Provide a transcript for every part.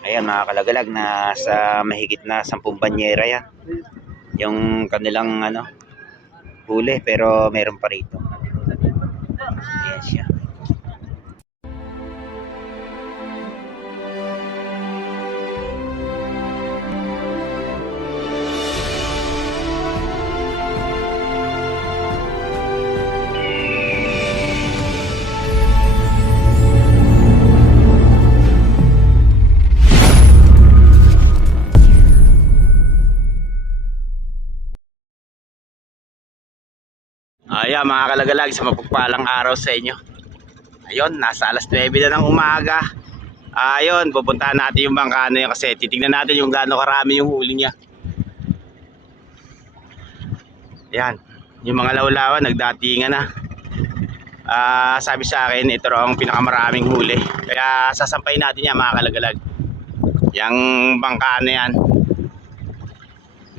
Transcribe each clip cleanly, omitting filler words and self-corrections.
Ayan mga kalagalag, na sa mahigit na 10 banyera yan. Yung kanilang huli, pero meron pa rito. Ayan siya. Ayan mga kalagalag, sa mapagpalang araw sa inyo. Ayun, nasa alas 9 na ng umaga. Ayun, pupuntahan natin yung bangka na yun kasi titignan natin yung gaano karami yung huli niya. Ayan, yung mga lawlawan nagdatingan na. Sabi sa akin, ito raw ang pinakamaraming huli. Kaya sasampayin natin yan mga kalagalag. Yung bangka na yan.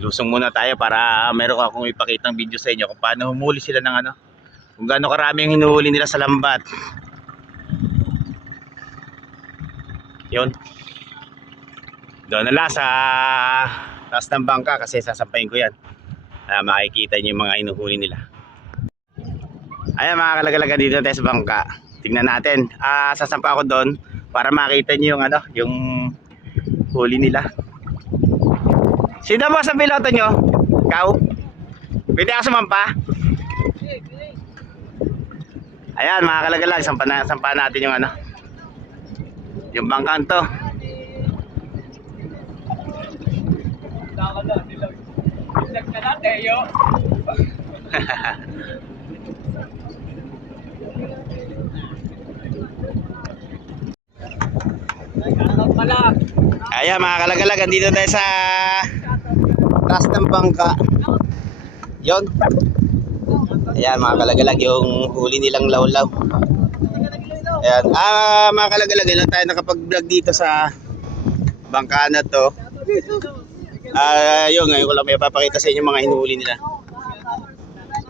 Lusong muna tayo para meron akong ipakitang video sa inyo kung paano humuli sila ng kung gaano karami ang hinuhuli nila sa lambat. Yun. Doon na lang sa taas ng bangka kasi sasampayin ko yan. Makikita nyo yung mga hinuhuli nila. Ayan mga kalagalagan, dito tayo sa bangka. Tingnan natin. Sasampa ako doon para makita nyo yung huli nila. Sino ba sa piloto nyo? Ikaw? Pwede ako sumampa? Ayan mga kalagalag, sampa natin yung yung bangkang to. Ayan mga kalagalag, andito tayo sa taas ng bangka. Yon. Ayan mga kalagalag, yung huli nilang lawlaw. Ayan. Mga kalagalag, ilan tayo nakapag-vlog dito sa bangka na to. Yun, ngayon ko lang may papakita sa inyo mga hinuhuli nila.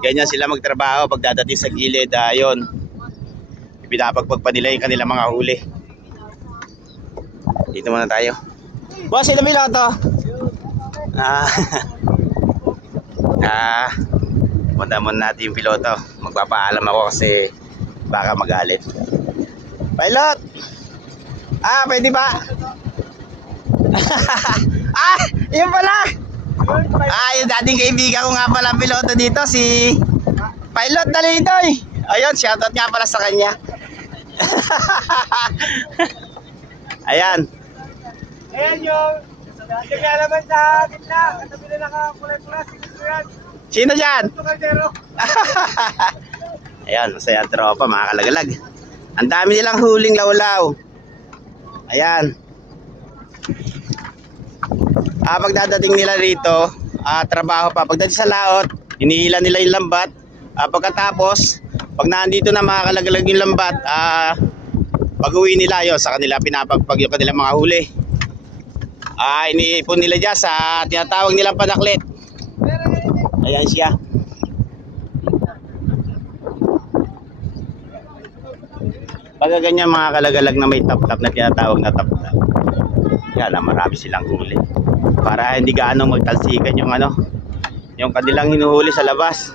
Ganyan sila magtrabaho pag dadating sa gilid. Yun, pinapagpag pa nila yung kanilang mga huli. Dito muna tayo. Boss, sino piloto? Punta muna natin yung piloto. Magpapaalam ako kasi baka magalit. Pilot! Pwede ba? Yun pala! Yung dating kaibigan ko nga pala piloto dito, si Pilot Dalitoy. Ayun, shoutout nga pala sa kanya. Ayan. Ayan yung naman sa gitna. Katabi na nakakulay-kulay. Sino dyan? Ito kaldero. Ayan, masaya ang tropa mga kalagalag. Ang dami nilang huling lawlaw. Ayan. Pagdadating nila rito, trabaho pa. Pagdating sa laot, hinihila nila yung lambat. Pagkatapos, pag nandito na mga kalagalag yung lambat, pag-uwi nila yun, sa kanila pinapagpag yung kanilang mga huli. Iniipon nila dyan sa tinatawag nilang panaklit. Ayan siya. Pagka ganyan mga kalagalag na may tap-tap na tinatawag na tap-tap, yan, marami silang huli. Para hindi gaano magtalsikan yung yung kanilang hinuhuli sa labas.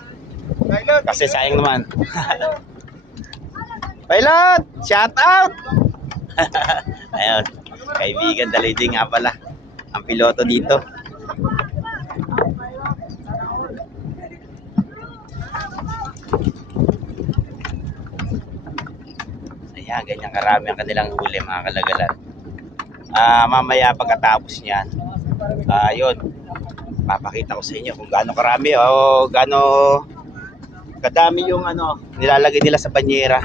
Kasi sayang naman. Pilot! Shout out! Ayun, kaibigan Dalitoy nga pala ang piloto dito. Ayan, ganyan karami ang kanilang huli mga kalagalan. Mamaya pagkatapos niyan, yun, papakita ko sa inyo kung gaano karami o gaano kadami yung nilalagay nila sa banyera.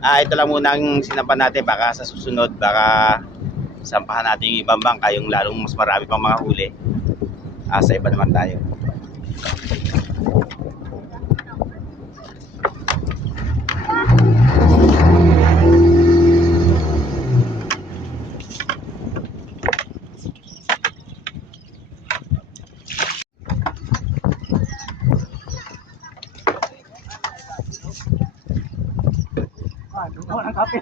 Ito lang muna ang sinampan natin, baka sa susunod baka sampahan natin yung ibang bangka, yung lalong mas marami pang mga huli. Sa iba naman tayo. Walang kape.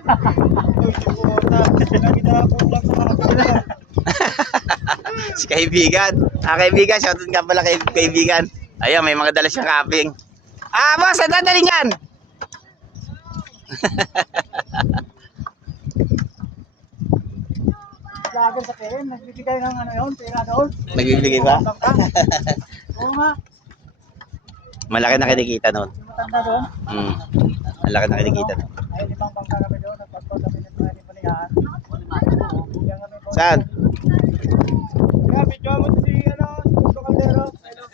Uy, puta. Nagidapot lang sa mga kapila. Si kaibigan. Kaibigan, shoutout nga pala kay kaibigan. Ayun, may mga dala siyang kaping. Boss, ang dadaling yan. Lagi sa pera, nagbibigay ng ano yun, pera doon. Nagbibigay ba? Oo nga. Malaki na kinikita noon. Matanda doon. Malaki na kinikita noon. Ay, 5 bangka kami doon. Nagpagpag kami ng mga panihan. Saan? Kaya, video mo si, si Puto Caldero. Ayun.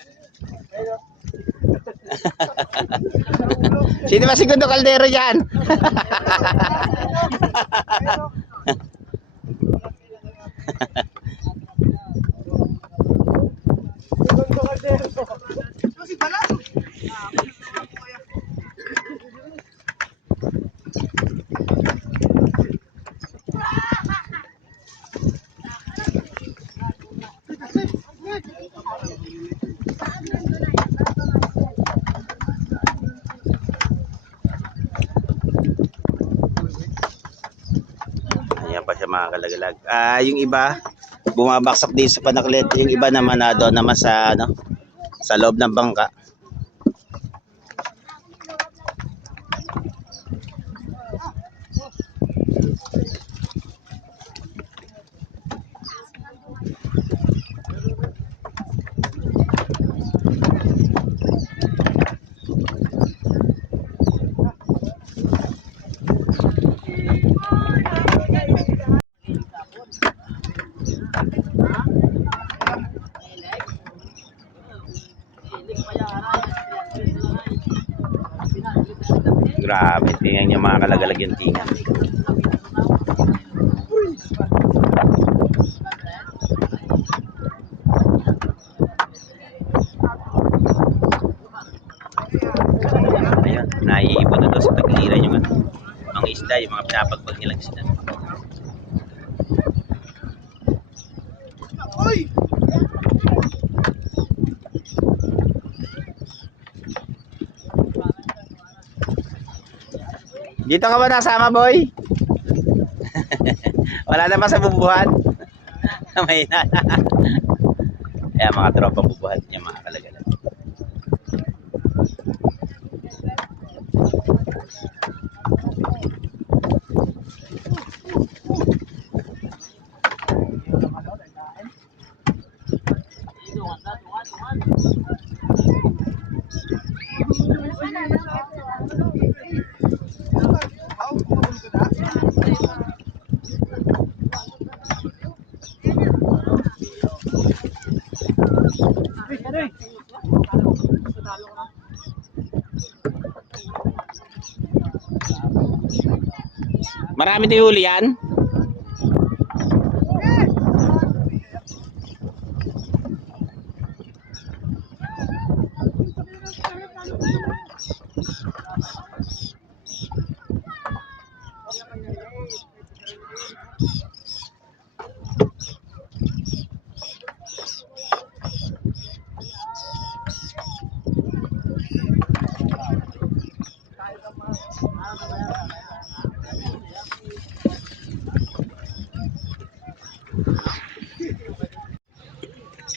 Sino ba Segundo Caldero dyan? Puto Caldero. Si Balat. Ayan pa siya mga kalagalag. Yung iba, bumabaksak din sa panaklet. Yung iba naman doon naman sa, sa loob ng bangka. Grabe, tingnan niyo mga kalagalag yung tingnan. Ayan, naiipon na doon sa tagliran yung mga isda, yung mga pinapagbag nilang isda. Uy! Dito ka ba nasama, boy? Wala na ba sa bubuhan? May na. Ayan, mga tropang bubuhan niya mga kalagalan. Marami din huli yan.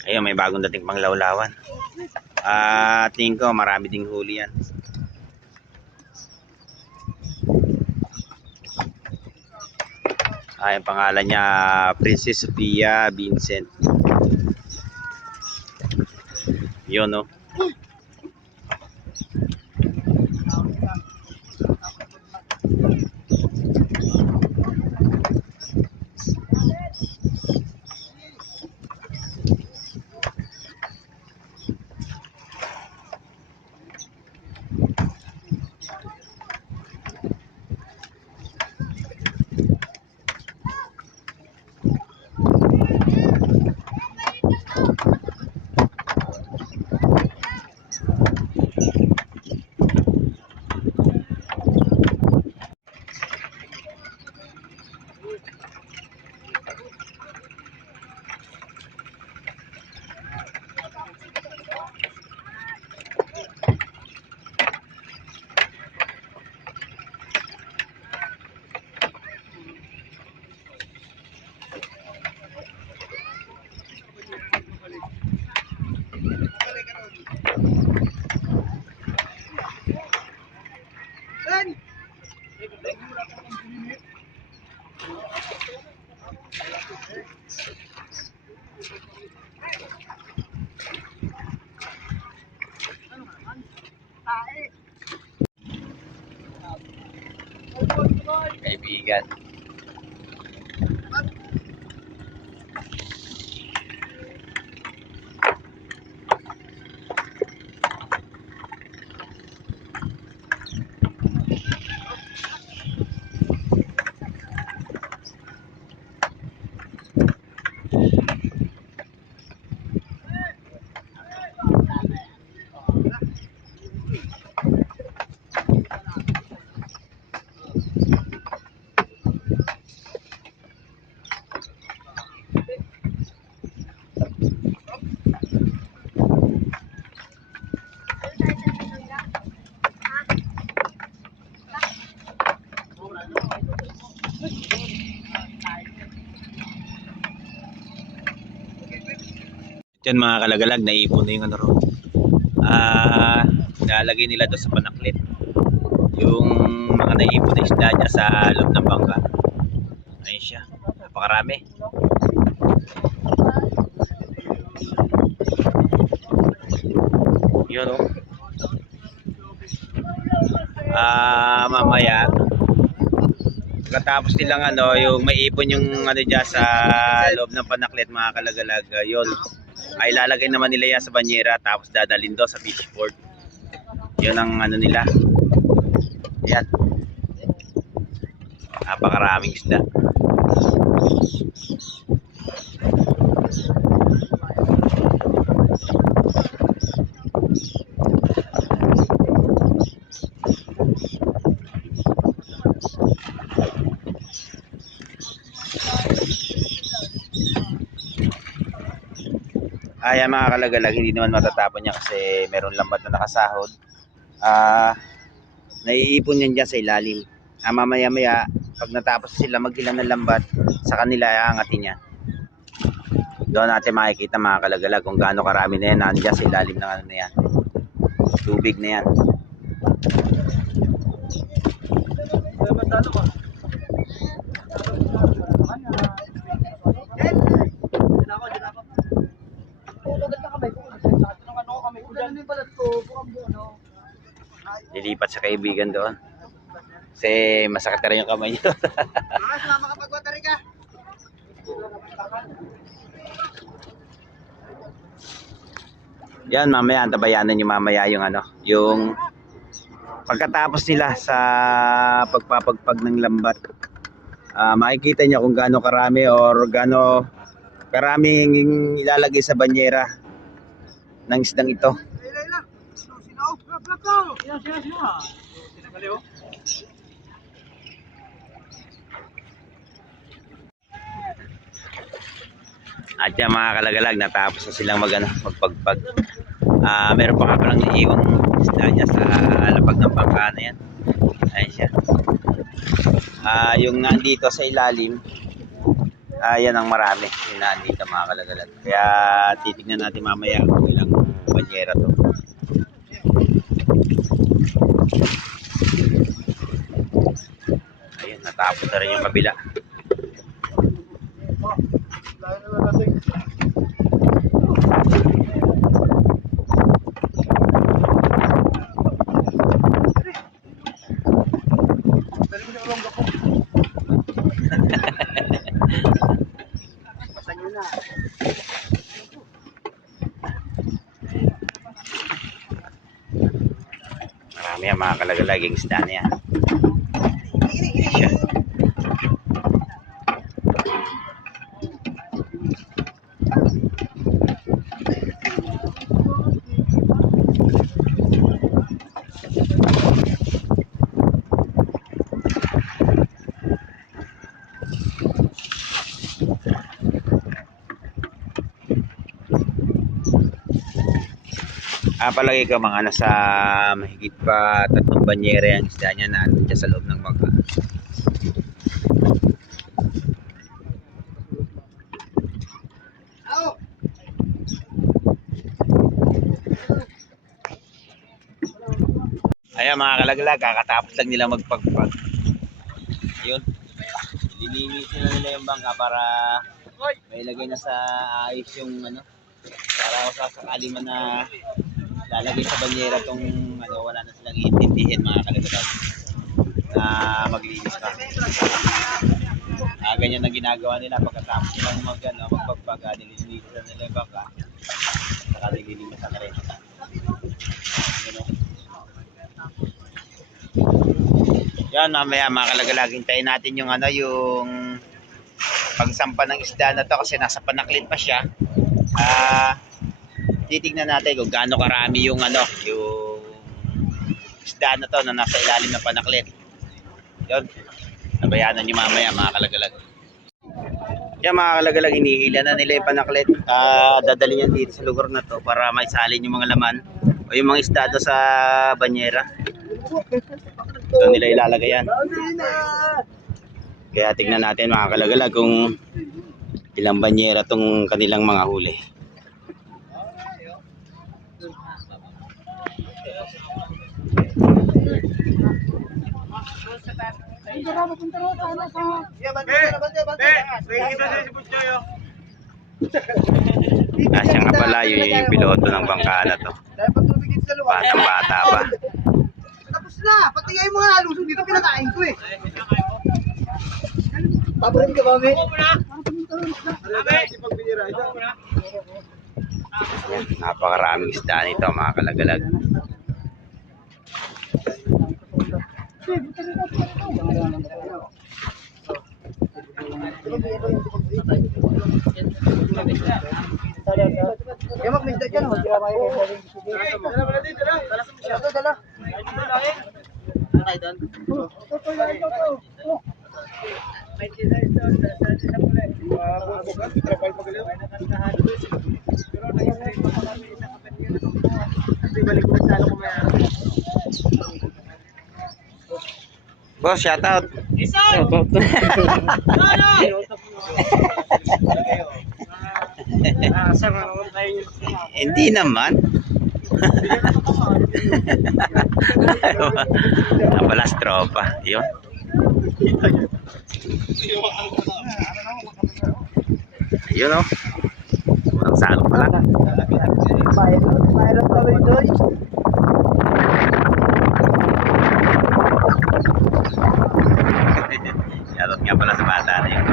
Ayun, may bagong dating pang lawlawan. Tingin ko marami ding huli yan. Ang pangalan niya Princess Sophia Vincent. Yun, no? kaibigan. Yan mga kalagalag, naipon na yung ano ro. Nilalagay nila doon sa panaklit. Yung mga naipon na isda niya sa loob ng bangka. Ayun siya, napakarami. Yun o. Mamaya pagkatapos nilang ano, yung maipon yung ano dyan sa loob ng panaklit mga kalagalag, yun ay lalagay naman nila yan sa banyera tapos dadalhin doon sa fishport. Yun ang ano nila. Yan, napakaraming isda. Ayan mga kalagalag, hindi naman matatapon niya kasi meron lambat na nakasahod. Naiipon yan dyan sa ilalim. Mamaya maya pag natapos sila maghilang ng lambat, sa kanila aangatin yan. Doon natin makikita mga kalagalag kung gaano karami na yan nandiyan sa ilalim ng ano na yan, tubig na yan. Lilipat sa kaibigan doon kasi masakit na rin yung kamay niyo. Yan, mamaya antabayanan nyo mamaya yung ano, yung pagkatapos nila sa pagpapagpag ng lambat. Makikita nyo kung gaano karami or gaano karaming ilalagay sa banyera ng isdang ito. At yan mga kalagalag, natapos na silang magpagpag. Meron pa nga palang iiwang isda niya sa lapag ng bangka na yan. Ayan siya. Yung nandito sa ilalim, yan ang marami. Yung nandito mga kalagalag. Kaya titignan natin mamaya kung ilang banyera to. Ayun, natapos na rin yung kabila. Marami ang mga kalagalaging isda niya. Siya. Palagi ka mga nasa mahigit pa 3 banyere ang isda niya na dyan sa loob ng bangka. Ayan mga kalaglag, kakatapos lang nila magpagpag. Ayun, lilinisin na nila yung bangka para may lagay na sa ayos yung ano, para sasakali man na lalagay sa banyera tong ano, wala na silang iintindihin mga kalaglag. na maglinis pa. Ganyan ang ginagawa nila pagkatapos nilang magpagpag, nililinisan nila yung bangka, saka nililinisan na rin. Yan, mamaya mga kalagalag, hintayin natin yung yung pagsampa ng isda na to kasi nasa panaklit pa siya. Titignan natin kung gaano karami yung yung isda na to na nasa ilalim ng panaklit. Yun, nabayanan nyo mamaya mga kalagalag. Yan mga kalagalag, hinihila na nila yung panaklit. Dadali yan dito sa lugar na to para maisalin yung mga laman o yung mga isda do sa banyera. Doon nila ilalagay yan. Kaya tignan natin mga kalagalag kung ilang banyera tong kanilang mga huli. Siya nga pala yung piloto ng bangka na to. Batang bata pa. Tapos na, pati nga yung mga nalusong dito pinakain ko eh. Paborin ka ba, me? Yan, napakaraming isda nito mga kalagalag. Kaya mag-minda dyan, dala. Boss, shout out. Hindi naman. Apalas tropa. Yun. Yun o. Ang salo pa lang. Pilot pa rin doon. Shoutout nga pala sa bata na yun.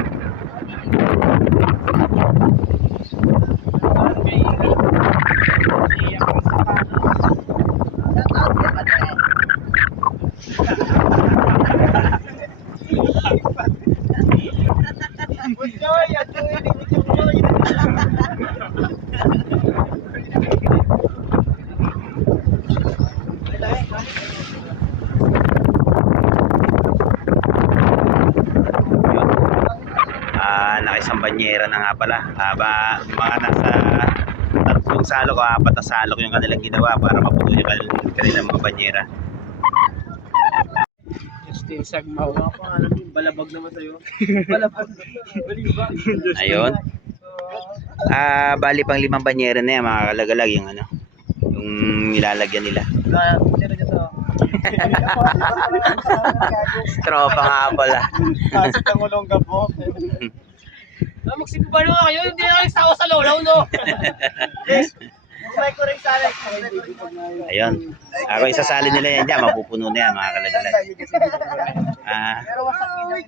Nakisang banyera na nga pala. Mga nasa 3 salok o 4 na salok yung kanilang ginawa para maputo yung kanilang mga banyera. Justin Sagmaw. Balabag naman sa'yo. Balabag. Ayun. Bali pang 5 banyera na yan mga kalagalag yung yung nilalagyan nila. Tropa nga pala. Kasi tangulong gapo. Magsipo na kayo, hindi na kayo sawa sa lolaw, no? Yes. May kuring sali. Ayun. Ako isasali nila yan dyan, mapupuno na yan mga kalagalag. Pero wasak yun yung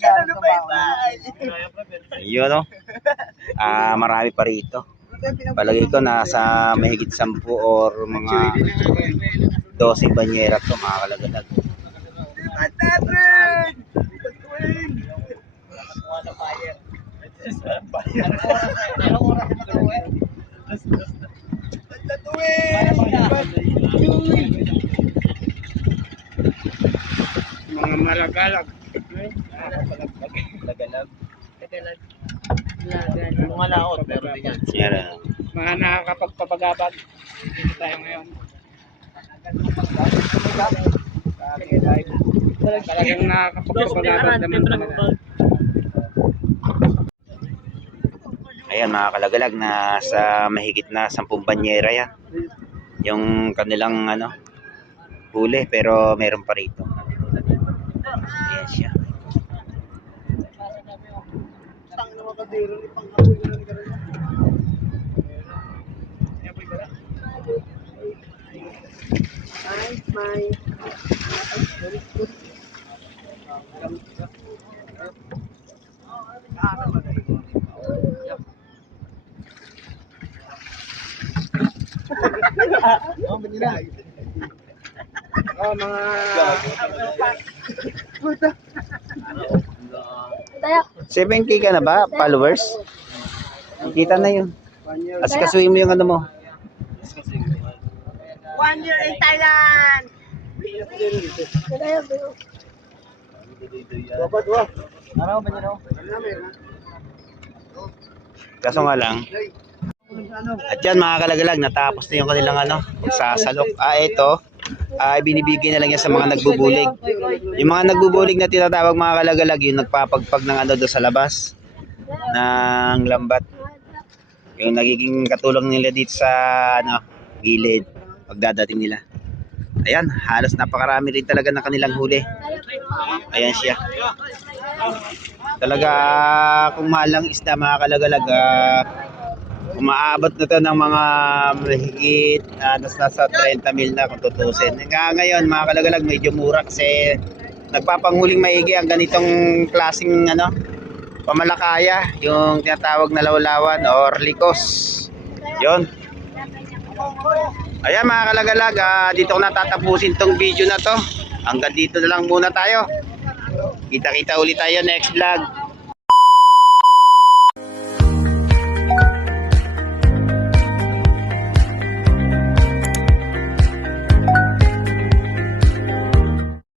Yun o. Marami pa rito. Palagay ko nasa mahigit 10 or mga 12 banyera to mga kalagalag. Mga malagalag. Mga laot, pero di yan. Yan. Mga nakakapagpapagabag. Dito tayo ngayon. Talagang nakakapagpapagabag naman talaga. Ayan mga kalagalag, nasa mahigit na 10 banyera yan. Yung kanilang huli pero meron pa rito. Yes siya. Oh, mga... 7K ka na ba, followers? Kita na yun. Asikasuhin mo yung ano mo. 1 year in Thailand! Kaso nga lang. At yan mga kalagalag, natapos na yung kanilang ano, pagsasalok. Ito. Binibigay na lang yan sa mga nagbubulig. Yung mga nagbubulig na tinatawag mga kalagalag, yung nagpapagpag ng ano doon sa labas ng lambat. Yung nagiging katulong nila dito sa ano, gilid pagdadating nila. Ayan, halos napakarami rin talaga ng kanilang huli. Ayan siya. Talaga kung mahal ang isda mga kalagalag, umaabot na to ng mga mahigit nasa 30 mil na kung tutusin. Ngayon mga kalagalag medyo mura kasi nagpapanghuling maigi ang ganitong klaseng ano, pamalakaya, yung tinatawag na lawlawan or likos. Yon. Ayan mga kalagalag, dito ko natatapusin tong video na to. Hanggang dito na lang muna tayo. Kita-kita ulit tayo next vlog.